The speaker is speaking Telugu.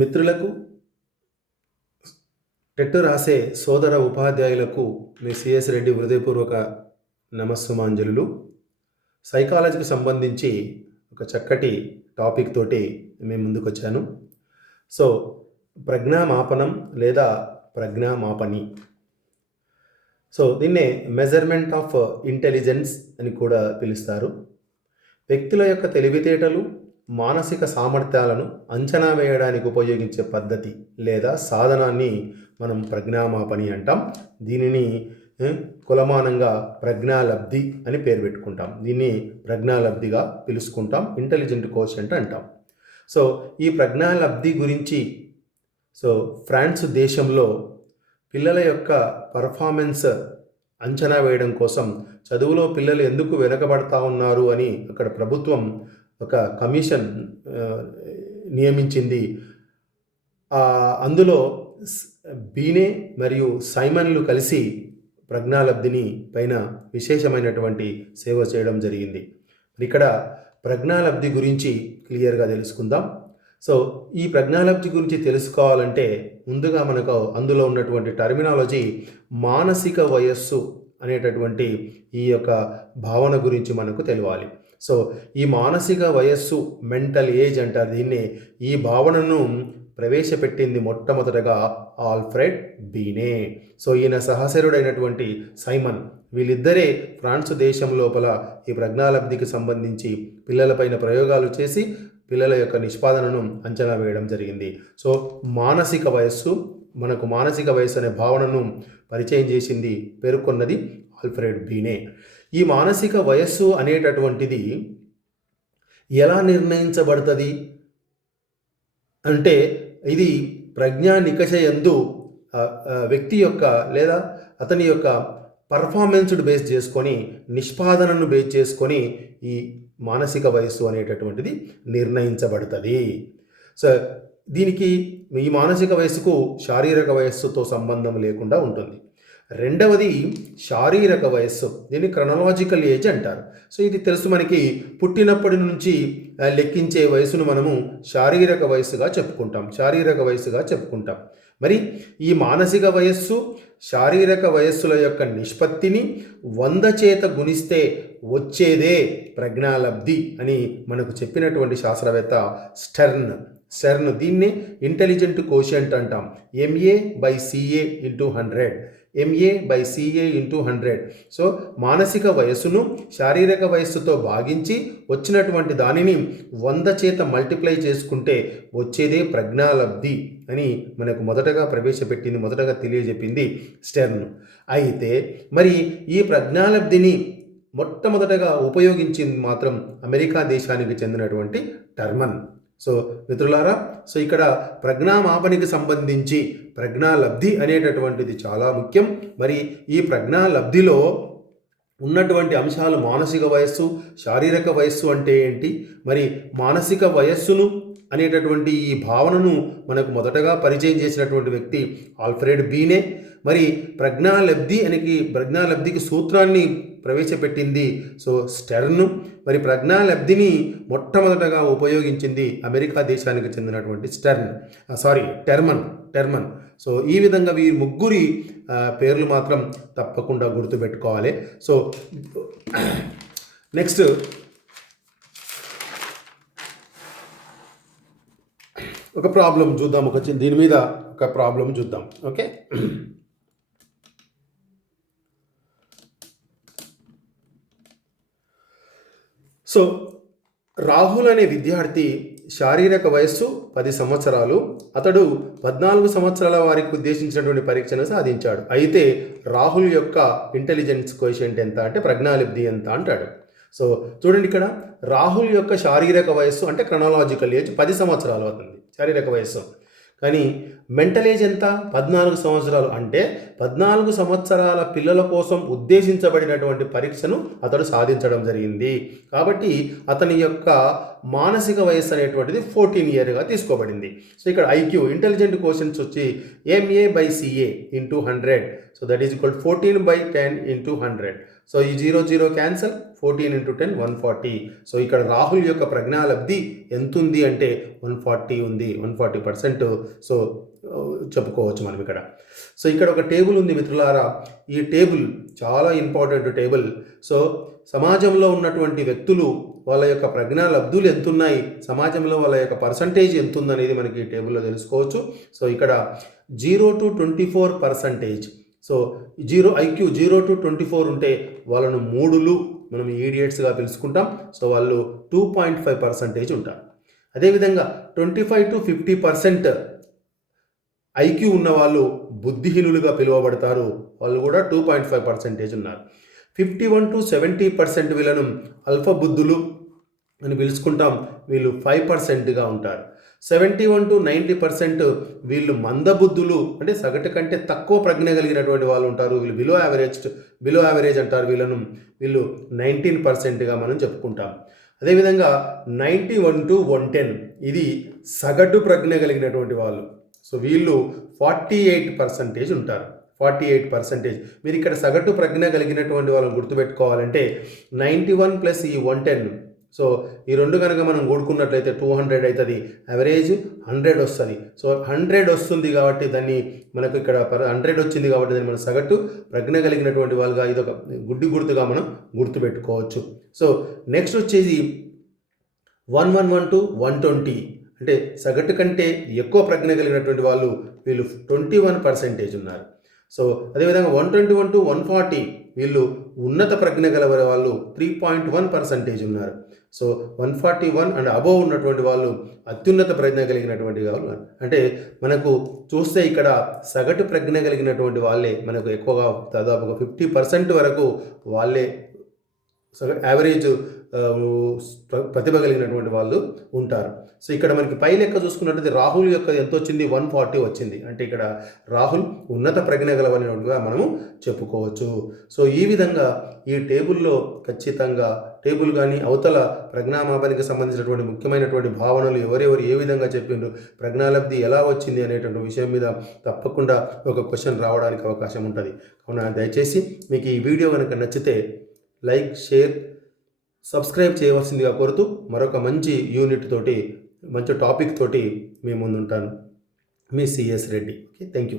మిత్రులకు, టెట్ రాసే సోదర ఉపాధ్యాయులకు మీ సిఎస్ రెడ్డి హృదయపూర్వక నమస్సుమాంజలులు. సైకాలజీకి సంబంధించి ఒక చక్కటి టాపిక్ తోటి మేము ముందుకు వచ్చాను. సో ప్రజ్ఞామాపనం లేదా ప్రజ్ఞామాపని, సో దీన్నే మెజర్మెంట్ ఆఫ్ ఇంటెలిజెన్స్ అని కూడా పిలుస్తారు. వ్యక్తుల యొక్క తెలివితేటలు, మానసిక సామర్థ్యాలను అంచనా వేయడానికి ఉపయోగించే పద్ధతి లేదా సాధనాన్ని మనం ప్రజ్ఞామాపని అంటాం. దీనిని కులమానంగా ప్రజ్ఞాలబ్ధి అని పేరు పెట్టుకుంటాం. దీన్ని ప్రజ్ఞాలబ్ధిగా పిలుచుకుంటాం. ఇంటెలిజెంట్ కోషెంట్ అంటాం. సో ఈ ప్రజ్ఞాలబ్ధి గురించి ఫ్రాన్స్ దేశంలో పిల్లల యొక్క పర్ఫార్మెన్స్ అంచనా వేయడం కోసం చదువులో పిల్లలు ఎందుకు వెనకబడతా ఉన్నారు అని అక్కడ ప్రభుత్వం ఒక కమిషన్ నియమించింది. అందులో బీనే మరియు సైమన్లు కలిసి ప్రజ్ఞాలబ్ధిని పైన విశేషమైనటువంటి సేవ చేయడం జరిగింది. ఇక్కడ ప్రజ్ఞాలబ్ధి గురించి క్లియర్గా తెలుసుకుందాం. సో ఈ ప్రజ్ఞాలబ్ధి గురించి తెలుసుకోవాలంటే ముందుగా మనకు అందులో ఉన్నటువంటి టర్మినాలజీ మానసిక వయస్సు అనేటటువంటి ఈ యొక్క భావన గురించి మనకు తెలియాలి. సో ఈ మానసిక వయస్సు, మెంటల్ ఏజ్ అంటారు దీన్ని. ఈ భావనను ప్రవేశపెట్టింది మొట్టమొదటగా ఆల్ఫ్రెడ్ బీనే. సో ఈయన సహచరుడైనటువంటి సైమన్, వీళ్ళిద్దరే ఫ్రాన్స్ దేశం లోపల ఈ ప్రజ్ఞాలబ్ధికి సంబంధించి పిల్లలపైన ప్రయోగాలు చేసి పిల్లల యొక్క నిష్పాదనను అంచనా వేయడం జరిగింది. సో మానసిక వయస్సు, మనకు మానసిక వయస్సు అనే భావనను పరిచయం చేసింది, పేర్కొన్నది ఆల్ఫ్రెడ్ బీనే. ఈ మానసిక వయస్సు అనేటటువంటిది ఎలా నిర్ణయించబడుతుంది అంటే, ఇది ప్రజ్ఞా నికషయందు వ్యక్తి యొక్క లేదా అతని యొక్క పర్ఫార్మెన్స్ను బేస్ చేసుకొని, నిష్పాదనను బేస్ చేసుకొని ఈ మానసిక వయస్సు అనేటటువంటిది నిర్ణయించబడుతుంది. సో దీనికి ఈ మానసిక వయస్సుకు శారీరక వయస్సుతో సంబంధం లేకుండా ఉంటుంది. రెండవది శారీరక వయస్సు, దీన్ని క్రొనాలజికల్ ఏజ్ అంటారు. సో ఇది తెలుసు మనకి, పుట్టినప్పటి నుంచి లెక్కించే వయసును మనము శారీరక వయస్సుగా చెప్పుకుంటాం. మరి ఈ మానసిక వయస్సు, శారీరక వయస్సుల యొక్క నిష్పత్తిని 100 చేత గుణిస్తే వచ్చేదే ప్రజ్ఞాలబ్ధి అని మనకు చెప్పినటువంటి శాస్త్రవేత్త స్టెర్న్ దీన్ని ఇంటెలిజెంట్ కోషెంట్ అంటాం. MA/CA × 100. MA/CA × 100. సో మానసిక వయస్సును శారీరక వయస్సుతో భాగించి వచ్చినటువంటి దానిని 100 చేత మల్టిప్లై చేసుకుంటే వచ్చేదే ప్రజ్ఞాలబ్ధి అని మనకు మొదటగా తెలియజెప్పింది స్టెర్న్. అయితే మరి ఈ ప్రజ్ఞాలబ్ధిని మొట్టమొదటగా ఉపయోగించింది మాత్రం అమెరికా దేశానికి చెందినటువంటి టర్మన్. సో మిత్రులారా, సో ఇక్కడ ప్రజ్ఞామాపనికి సంబంధించి ప్రజ్ఞాలబ్ధి అనేటటువంటిది చాలా ముఖ్యం. మరి ఈ ప్రజ్ఞాలబ్ధిలో ఉన్నటువంటి అంశాలు మానసిక వయస్సు, శారీరక వయస్సు అంటే ఏంటి, మరి మానసిక వయస్సును అనేటటువంటి ఈ భావనను మనకు మొదటగా పరిచయం చేసినటువంటి వ్యక్తి ఆల్ఫ్రెడ్ బీనే. మరి ప్రజ్ఞాలబ్ధికి సూత్రాన్ని ప్రవేశపెట్టింది స్టెర్న్. మరి ప్రజ్ఞాలబ్ధిని మొట్టమొదటగా ఉపయోగించింది అమెరికా దేశానికి చెందినటువంటి టెర్మన్. సో ఈ విధంగా వీరి ముగ్గురి పేర్లు మాత్రం తప్పకుండా గుర్తుపెట్టుకోవాలి. సో నెక్స్ట్ ఒక ప్రాబ్లం చూద్దాం, దీని మీద ఒక ప్రాబ్లం చూద్దాం. ఓకే, సో రాహుల్ అనే విద్యార్థి శారీరక వయస్సు 10 సంవత్సరాలు. అతడు 14 సంవత్సరాల వారికి ఉద్దేశించినటువంటి పరీక్షను సాధించాడు. అయితే రాహుల్ యొక్క ఇంటెలిజెన్స్ కోషెంట్ ఎంత అంటే ప్రజ్ఞాలబ్ధి ఎంత అంటాడు. సో చూడండి, ఇక్కడ రాహుల్ యొక్క శారీరక వయస్సు అంటే క్రొనాలజికల్ ఏజ్ 10 సంవత్సరాలు అవుతుంది శారీరక వయస్సు. కానీ మెంటల్ ఏజ్ ఎంత? 14 సంవత్సరాలు. అంటే 14 సంవత్సరాల పిల్లల కోసం ఉద్దేశించబడినటువంటి పరీక్షను అతడు సాధించడం జరిగింది. కాబట్టి అతని యొక్క మానసిక వయస్సు అనేటువంటిది 14 ఇయర్గా తీసుకోబడింది. సో ఇక్కడ ఐక్యూ ఇంటెలిజెంట్ కోషెంట్స్ వచ్చి MA/CA × 100. So that is equal 14/10 × 100. So ఈ 0 క్యాన్సల్, 14 × 10 140. సో ఇక్కడ రాహుల్ యొక్క ప్రజ్ఞాలబ్ధి ఎంత ఉంది అంటే 140 ఉంది, 140%. సో చెప్పుకోవచ్చు మనం ఇక్కడ. సో ఇక్కడ ఒక టేబుల్ ఉంది మిత్రులారా. ఈ టేబుల్ చాలా ఇంపార్టెంట్ టేబుల్. సో సమాజంలో ఉన్నటువంటి వ్యక్తులు వాళ్ళ యొక్క ప్రజ్ఞాలబ్ధులు ఎంతున్నాయి, సమాజంలో వాళ్ళ యొక్క పర్సంటేజ్ ఎంతుందనేది మనకి ఈ టేబుల్లో తెలుసుకోవచ్చు. సో ఇక్కడ 0 to 24%. సో IQ 0 to 24 ఉంటే వాళ్ళను మూడులు మనం ఈడియట్స్గా పిలుచుకుంటాం. సో వాళ్ళు 2.5% ఉంటారు. అదేవిధంగా 25 to 50% IQ ఉన్న వాళ్ళు బుద్ధిహీనులుగా పిలువబడతారు, వాళ్ళు కూడా 2.5% ఉన్నారు. 51 to 70% వీళ్ళను అల్పబుద్ధులు అని పిలుచుకుంటాం, వీళ్ళు 5%గా ఉంటారు. 71 to 90% వీళ్ళు మందబుద్ధులు, అంటే సగటు కంటే తక్కువ ప్రజ్ఞ కలిగినటువంటి వాళ్ళు ఉంటారు, వీళ్ళు బిలో యావరేజ్ అంటారు వీళ్ళు 19%గా మనం చెప్పుకుంటాం. అదేవిధంగా 91 to 110 ఇది సగటు ప్రజ్ఞ కలిగినటువంటి వాళ్ళు. సో వీళ్ళు 48% ఉంటారు, 48%. మీరు ఇక్కడ సగటు ప్రజ్ఞ కలిగినటువంటి వాళ్ళని గుర్తుపెట్టుకోవాలంటే 91 ప్లస్ ఈ 110, సో ఈ రెండు కనుక మనం కూడుకున్నట్లయితే 200 అవుతుంది, యావరేజ్ 100 వస్తుంది. సో 100 వస్తుంది కాబట్టి దాన్ని మనకు ఇక్కడ 100 వచ్చింది కాబట్టి దాన్ని మనం సగటు ప్రజ్ఞ కలిగినటువంటి వాళ్ళుగా ఇదొక గుర్తుగా మనం గుర్తుపెట్టుకోవచ్చు. సో నెక్స్ట్ వచ్చేసి 111 to 120, అంటే సగటు కంటే ఎక్కువ ప్రజ్ఞ కలిగినటువంటి వాళ్ళు వీళ్ళు 21% ఉన్నారు. సో అదేవిధంగా 121 to 140 వీళ్ళు ఉన్నత ప్రజ్ఞ గల వాళ్ళు 3.1% ఉన్నారు. సో 141 అండ్ అబోవ్ ఉన్నటువంటి వాళ్ళు అత్యున్నత ప్రజ్ఞ కలిగినటువంటి వాళ్ళు. అంటే మనకు చూస్తే ఇక్కడ సగటు ప్రజ్ఞ కలిగినటువంటి వాళ్ళే మనకు ఎక్కువగా దాదాపుగా 50% వరకు వాళ్ళే యావరేజ్ ప్రతిభ కలిగినటువంటి వాళ్ళు ఉంటారు. సో ఇక్కడ మనకి పై లెక్క చూసుకున్నట్లయితే రాహుల్ యొక్క ఎంత వచ్చింది, 140 వచ్చింది. అంటే ఇక్కడ రాహుల్ ఉన్నత ప్రజ్ఞ గలవనేటువంటిగా మనము చెప్పుకోవచ్చు. సో ఈ విధంగా ఈ టేబుల్లో ఖచ్చితంగా టేబుల్ కానీ అవతల ప్రజ్ఞామాపనికి సంబంధించినటువంటి ముఖ్యమైనటువంటి భావనలు ఎవరెవరు ఏ విధంగా చెప్పిండ్రు, ప్రజ్ఞాలబ్ధి ఎలా వచ్చింది అనేటువంటి విషయం మీద తప్పకుండా ఒక క్వశ్చన్ రావడానికి అవకాశం ఉంటుంది. కావున దయచేసి మీకు ఈ వీడియో కనుక నచ్చితే లైక్, షేర్, సబ్స్క్రైబ్ చేయవలసిందిగా కోరుతూ మరొక మంచి యూనిట్ తోటి మంచి టాపిక్ తోటి మీ ముందుంటాను. మీ CS Reddy. Okay, thank you.